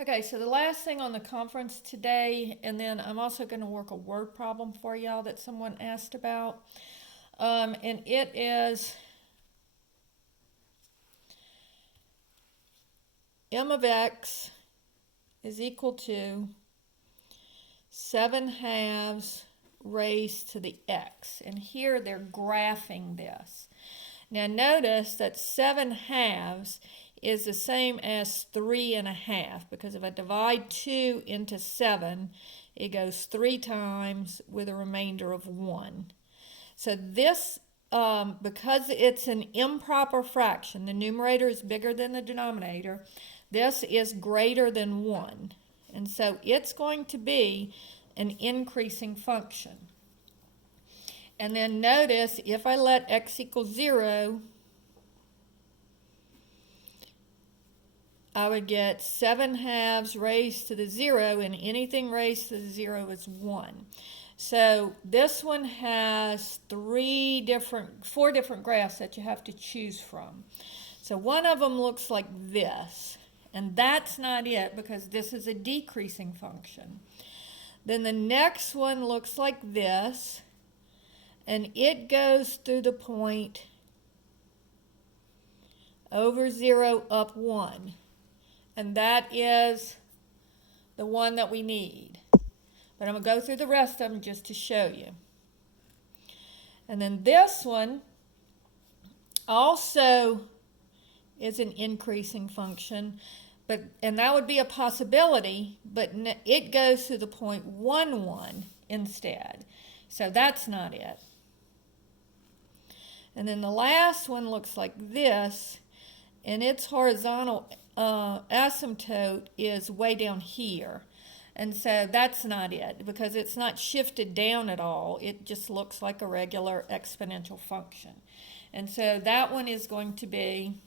Okay, so the last thing on the conference today, and then I'm also going to work a word problem for y'all that someone asked about. And it is m of x is equal to 7 halves raised to the x. And here they're graphing this. Now notice that 7 halves is the same as 3.5, because if I divide 2 into 7, it goes 3 times with a remainder of 1. So this, because it's an improper fraction, the numerator is bigger than the denominator, this is greater than 1. And so it's going to be an increasing function. And then notice, if I let x equal 0, I would get 7 halves raised to the 0, and anything raised to the 0 is 1. So this one has four different graphs that you have to choose from. So one of them looks like this, and that's not it because this is a decreasing function. Then the next one looks like this, and it goes through the point over 0 up 1. And that is the one that we need. But I'm going to go through the rest of them just to show you. And then this one also is an increasing function, and that would be a possibility, but it goes to the point 1, 1 instead. So that's not it. And then the last one looks like this, and its horizontal asymptote is way down here. And so that's not it, because it's not shifted down at all. It just looks like a regular exponential function. And so that one is going to be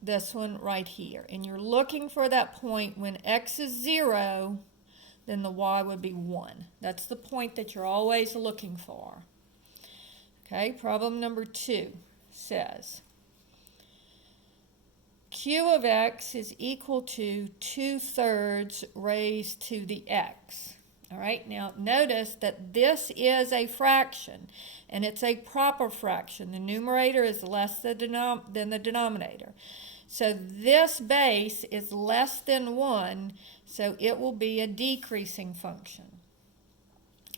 this one right here. And you're looking for that point when x is 0, then the y would be 1. That's the point that you're always looking for. Okay, problem number 2 says q of x is equal to 2/3 raised to the x. All right, now notice that this is a fraction, and it's a proper fraction. The numerator is less than the denominator. So this base is less than 1, so it will be a decreasing function.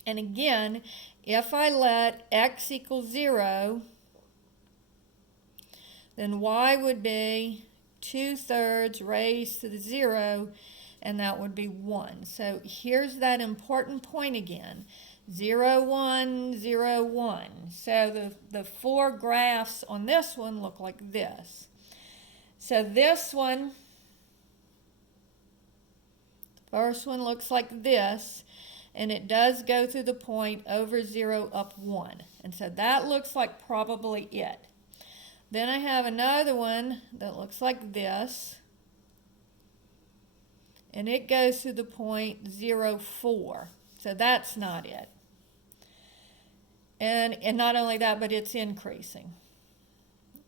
And again, if I let x equal 0, then y would be 2/3 raised to the 0, and that would be 1. So here's that important point again. 0, 1, 0, 1. So the four graphs on this one look like this. So this one, first one looks like this, and it does go through the point over 0 up 1. And so that looks like probably it. Then I have another one that looks like this, and it goes through the point 0, 4. So that's not it. And not only that, but it's increasing.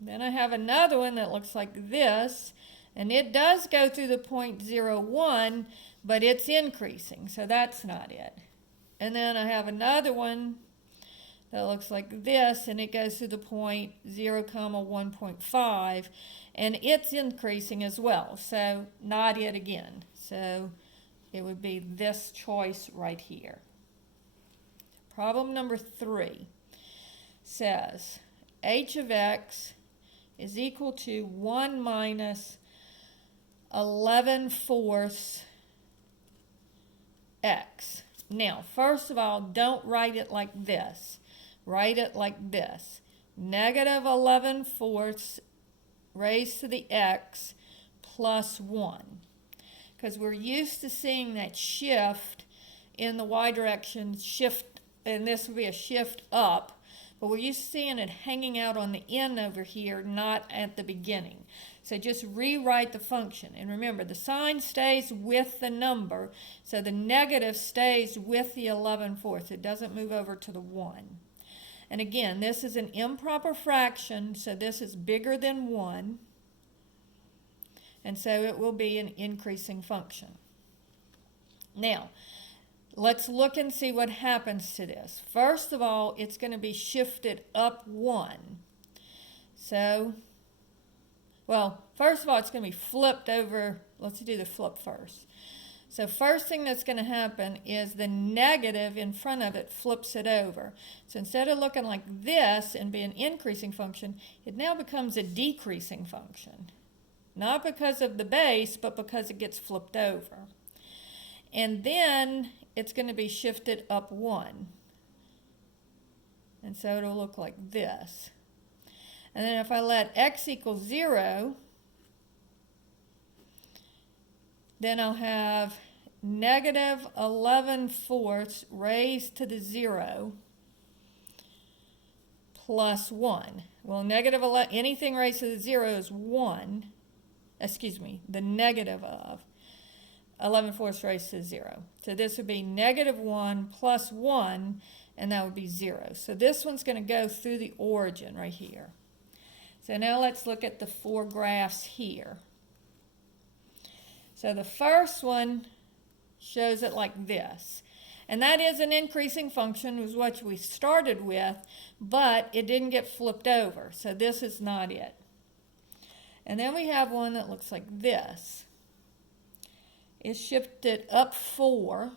Then I have another one that looks like this, and it does go through the point 0, 1, but it's increasing, so that's not it. And then I have another one that looks like this, and it goes through the point 0, 1.5, and it's increasing as well, so not it again. So it would be this choice right here. Problem number 3 says h of x is equal to 1 minus 11/4 x. Now, first of all, don't write it like this. Write it like this. Negative 11/4 raised to the x plus 1. Because we're used to seeing that shift in the y direction, shift, and this would be a shift up. But we're used to seeing it hanging out on the end over here, not at the beginning. So just rewrite the function. And remember, the sign stays with the number, so the negative stays with the 11/4. It doesn't move over to the 1. And again, this is an improper fraction, so this is bigger than 1. And so it will be an increasing function. Now, let's look and see what happens to this. First of all, it's going to be shifted up 1. So, well, first of all, it's going to be flipped over. Let's do the flip first. So first thing that's going to happen is the negative in front of it flips it over. So instead of looking like this and being an increasing function, it now becomes a decreasing function. Not because of the base, but because it gets flipped over. And then it's going to be shifted up 1. And so it'll look like this. And then if I let x equal 0, then I'll have negative 11/4 raised to the 0 plus 1. Well, anything raised to the 0 is 1. Excuse me, the negative of 11/4 raised to 0. So this would be negative 1 plus 1, and that would be 0. So this one's going to go through the origin right here. So now let's look at the 4 graphs here. So the first one shows it like this. And that is an increasing function, was what we started with, but it didn't get flipped over. So this is not it. And then we have one that looks like this. It's shifted up 4,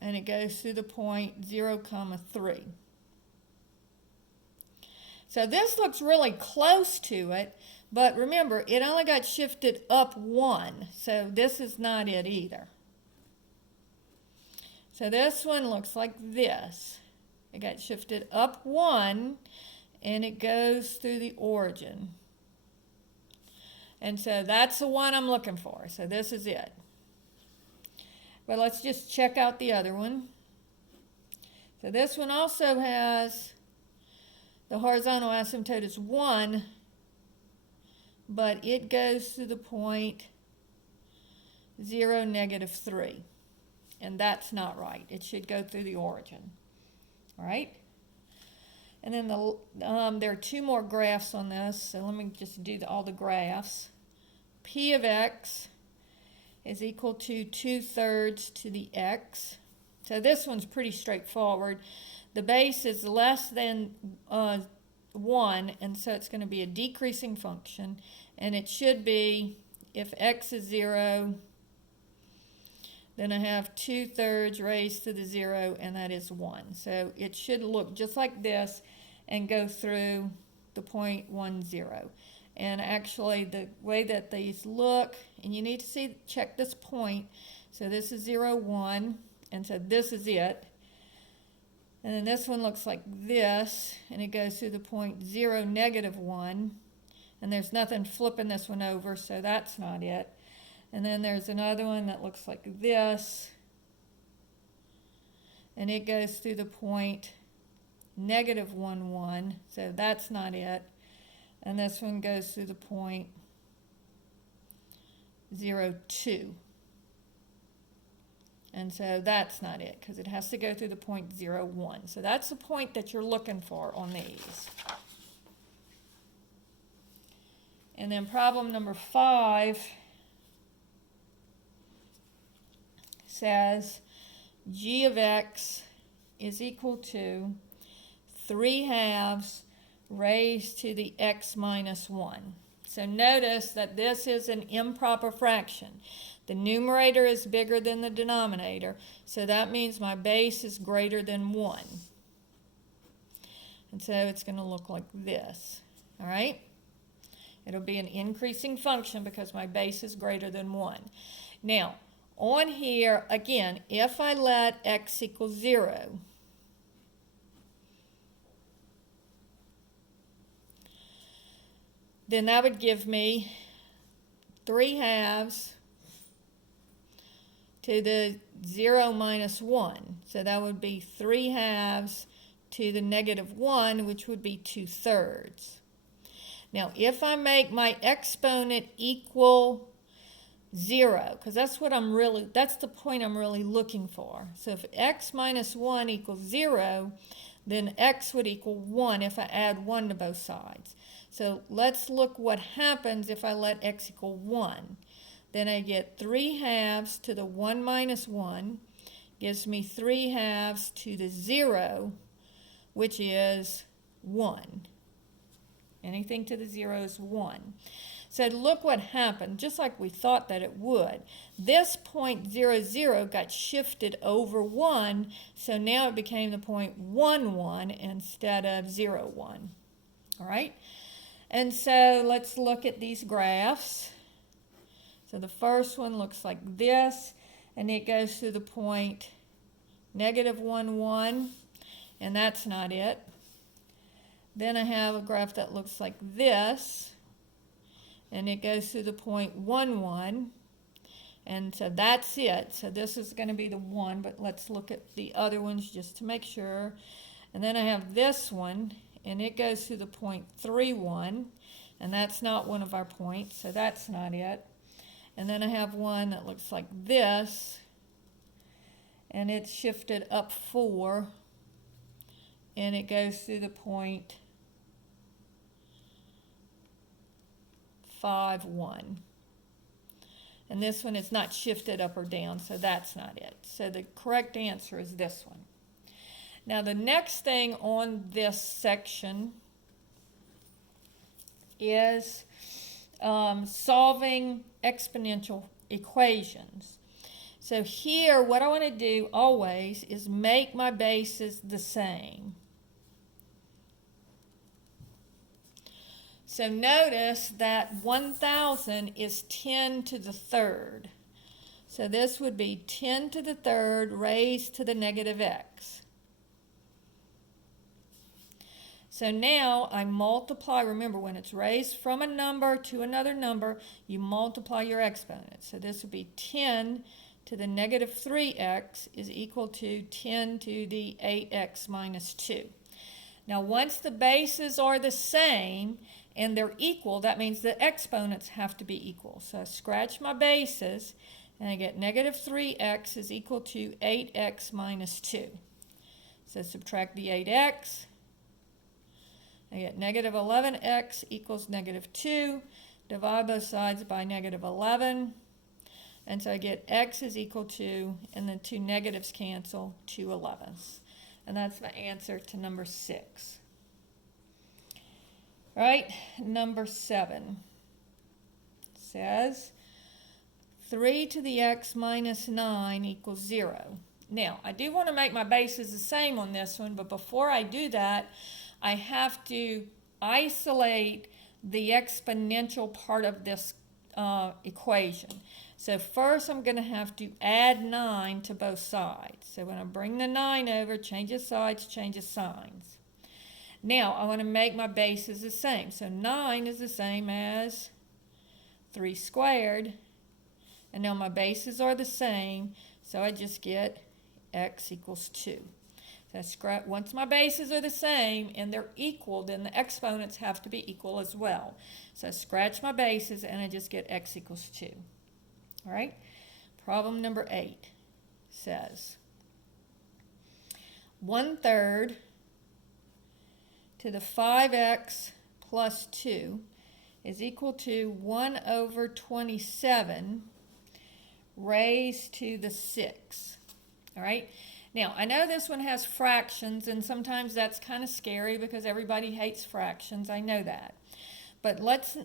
and it goes through the point 0, 3. So this looks really close to it, but remember, it only got shifted up 1, so this is not it either. So this one looks like this. It got shifted up 1, and it goes through the origin. And so that's the one I'm looking for. So this is it. But let's just check out the other one. So this one also has the horizontal asymptote is 1, but it goes to the point 0, -3. And that's not right. It should go through the origin. All right? And then there are 2 more graphs on this, so let me just do all the graphs. P of x is equal to 2/3 to the x. So this one's pretty straightforward. The base is less than 1, and so it's going to be a decreasing function. And it should be, if x is 0, then I have 2/3 raised to the 0, and that is 1. So it should look just like this and go through the point 1, 0. And actually, the way that these look, and you need to check this point. So this is 0, 1, and so this is it. And then this one looks like this, and it goes through the point 0, -1. And there's nothing flipping this one over, so that's not it. And then there's another one that looks like this, and it goes through the point -1, 1, so that's not it. And this one goes through the point 0, 2. And so that's not it, because it has to go through the point 0, 1. So that's the point that you're looking for on these. And then problem number 5 says g of x is equal to 3/2 raised to the x minus 1. So notice that this is an improper fraction. The numerator is bigger than the denominator, so that means my base is greater than 1. And so it's going to look like this. All right? It'll be an increasing function because my base is greater than 1. Now, on here, again, if I let x equal 0, then that would give me 3/2 to the 0 minus 1. So that would be 3/2 to the -1, which would be 2/3. Now, if I make my exponent equal 0, because that's the point I'm really looking for. So if x minus 1 equals 0, then x would equal 1 if I add 1 to both sides. So let's look what happens if I let x equal 1. Then I get 3 halves to the 1 minus 1 gives me 3 halves to the 0, which is 1. Anything to the 0 is 1. So look what happened, just like we thought that it would. This point 0, 0 got shifted over 1, so now it became the point 1, 1 instead of 0, 1. All right? And so let's look at these graphs. So the first one looks like this, and it goes to the point negative 1, 1, and that's not it. Then I have a graph that looks like this, and it goes to the point 1, 1, and so that's it. So this is going to be the 1, but let's look at the other ones just to make sure. And then I have this one, and it goes to the point 3, 1, and that's not one of our points, so that's not it. And then I have one that looks like this, and it's shifted up 4, and it goes to the point 5, 1. And this one is not shifted up or down, so that's not it. So the correct answer is this one. Now the next thing on this section is solving exponential equations. So here, what I want to do always is make my bases the same. So notice that 1,000 is 10 to the third. So this would be 10 to the third raised to the negative x. So now I multiply, remember when it's raised from a number to another number, you multiply your exponents. So this would be 10 to the negative 3x is equal to 10 to the 8x minus 2. Now once the bases are the same and they're equal, that means the exponents have to be equal. So I scratch my bases and I get negative 3x is equal to 8x minus 2. So subtract the 8x. I get negative 11x equals negative 2. Divide both sides by negative 11. And so I get x is equal to, and the two negatives cancel, 2 11ths. And that's my answer to number 6. All right, number 7 says 3 to the x minus 9 equals 0. Now, I do want to make my bases the same on this one, but before I do that, I have to isolate the exponential part of this equation. So first I'm going to have to add 9 to both sides. So when I bring the 9 over, changes sides, changes signs. Now I want to make my bases the same. So 9 is the same as 3 squared. And now my bases are the same, so I just get x equals 2. So once my bases are the same and they're equal, then the exponents have to be equal as well. So I scratch my bases and I just get x equals 2. All right, problem number 8 says 1/3 to the 5x plus 2 is equal to 1 over 27 raised to the 6. All right. Now, I know this one has fractions, and sometimes that's kind of scary because everybody hates fractions. I know that. But let's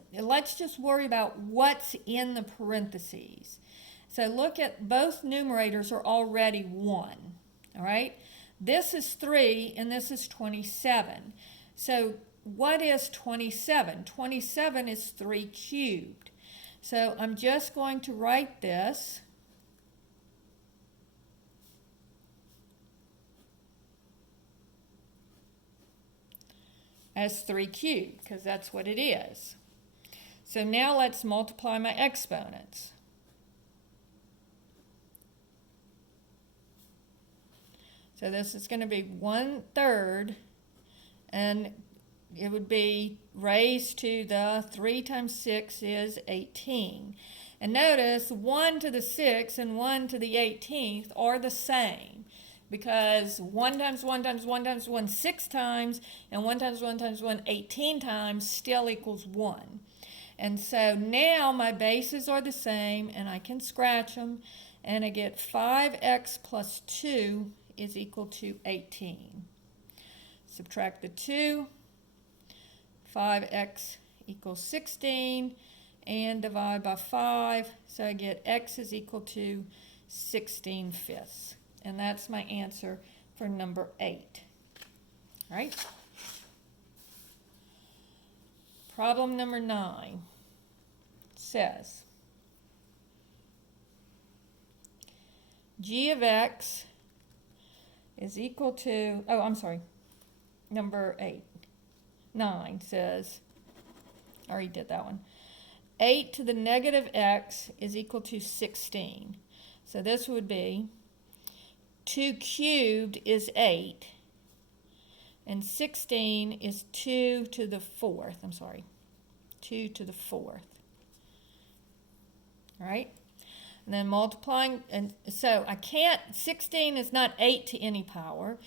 just worry about what's in the parentheses. So look at both numerators are already 1. All right? This is 3, and this is 27. So what is 27? 27 is 3 cubed. So I'm just going to write this as 3 cubed, because that's what it is. So now let's multiply my exponents. So this is going to be 1/3, and it would be raised to the 3 times 6 is 18. And notice 1 to the 6 and 1 to the 18th are the same. because 1 times 1 times 1 times 1 6 times, and 1 times 1 times 1 18 times still equals 1. And so now my bases are the same, and I can scratch them, and I get 5x plus 2 is equal to 18. Subtract the 2, 5x equals 16, and divide by 5, so I get x is equal to 16/5. And that's my answer for number 8. All right? Problem number 9 says, g of x is equal to, number 9 says, I already did that one. 8 to the negative x is equal to 16. So this would be 2 cubed is 8, and 16 is 2 to the 4th. 2 to the 4th. All right? And then multiplying, and so 16 is not 8 to any power,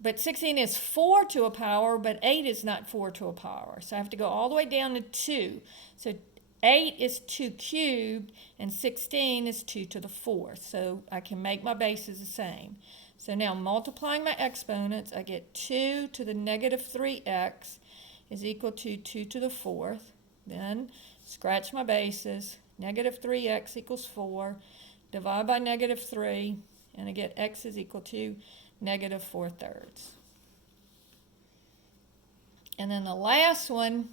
but 16 is 4 to a power, but 8 is not 4 to a power. So I have to go all the way down to 2. So 8 is 2 cubed, and 16 is 2 to the 4th. So I can make my bases the same. So now multiplying my exponents, I get 2 to the negative 3x is equal to 2 to the 4th. Then scratch my bases. Negative 3x equals 4. Divide by negative 3, and I get x is equal to negative 4/3. And then the last one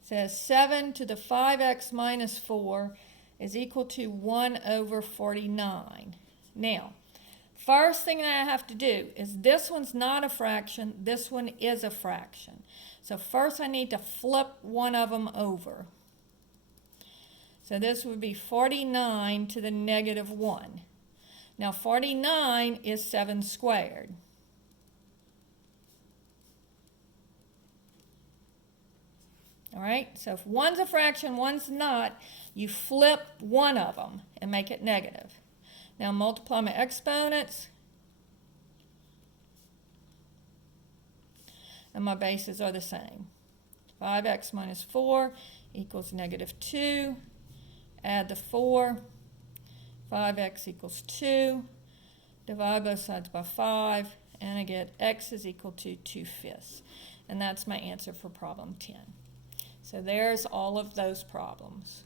says 7 to the 5x minus 4 is equal to 1 over 49. Now, first thing that I have to do is this one's not a fraction, this one is a fraction. So first I need to flip one of them over. So this would be 49 to the negative 1. Now 49 is 7 squared. All right, so if one's a fraction, one's not, you flip one of them and make it negative. Now multiply my exponents, and my bases are the same. 5x minus 4 equals negative 2. Add the 4. 5x equals 2. Divide both sides by 5, and I get x is equal to 2/5. And that's my answer for problem 10. So there's all of those problems.